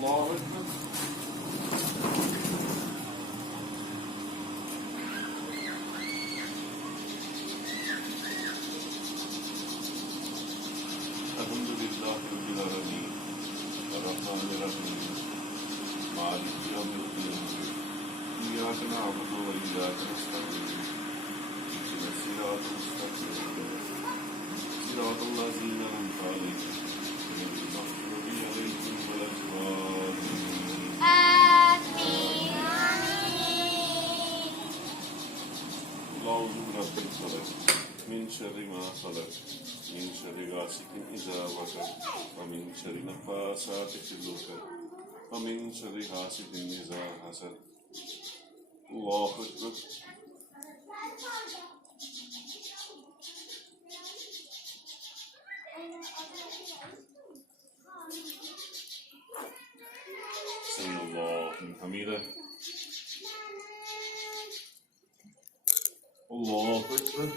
الله أكبر. الحمد لله رب العالمين الرحمن الرحيم مالك يوم الدين إياك نعبد وإياك نستعين اهدنا الصراط المستقيم صراط الذين أنعمت عليهم غير المغضوب عليهم ولا الضالين. آمين. أعوذ برب الفلق من شر ما خلق من شر غاسق إذا وقب ومن شر النفاثات في العقد ومن شر حاسد إذا حسد. الله أكبر. سمع الله لمن حمده. الله أكبر.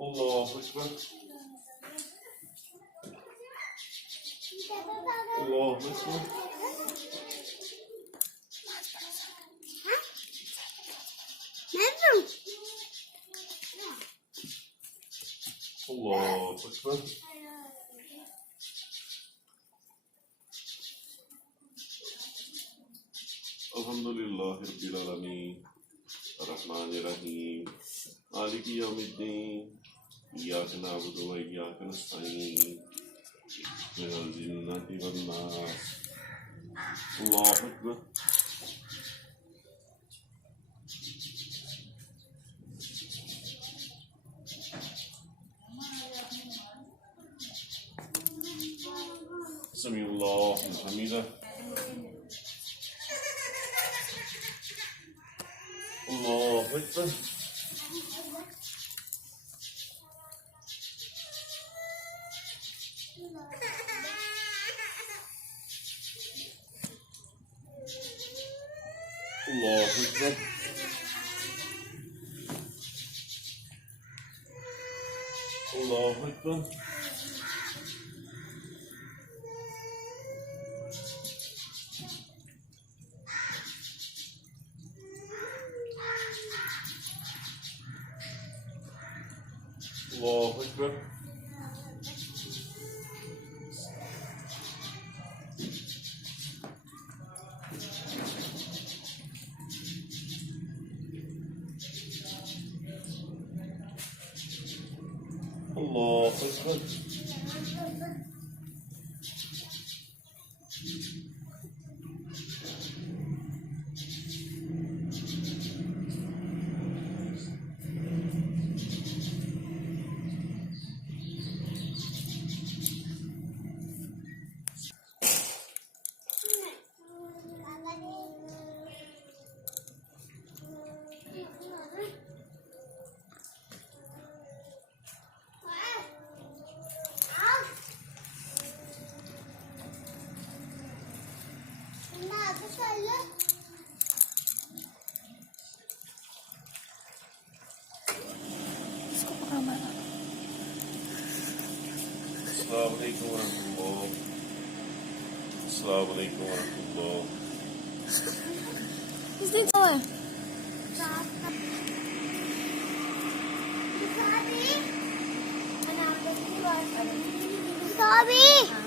الله أكبر. الله أكبر. الله أكبر. الحمد لله رب العالمين الرحمن الرحيم مالك يوم الدين إياك نعبد وإياك نستعين من الجنة والناس. الله أكبر. سمع الله لمن حمده. الله أكبر. الله أكبر. الله أكبر. الله أكبر. الله أكبر. السلام عليكم ورحمة الله. السلام عليكم ورحمة الله. Is dit al? Sabi!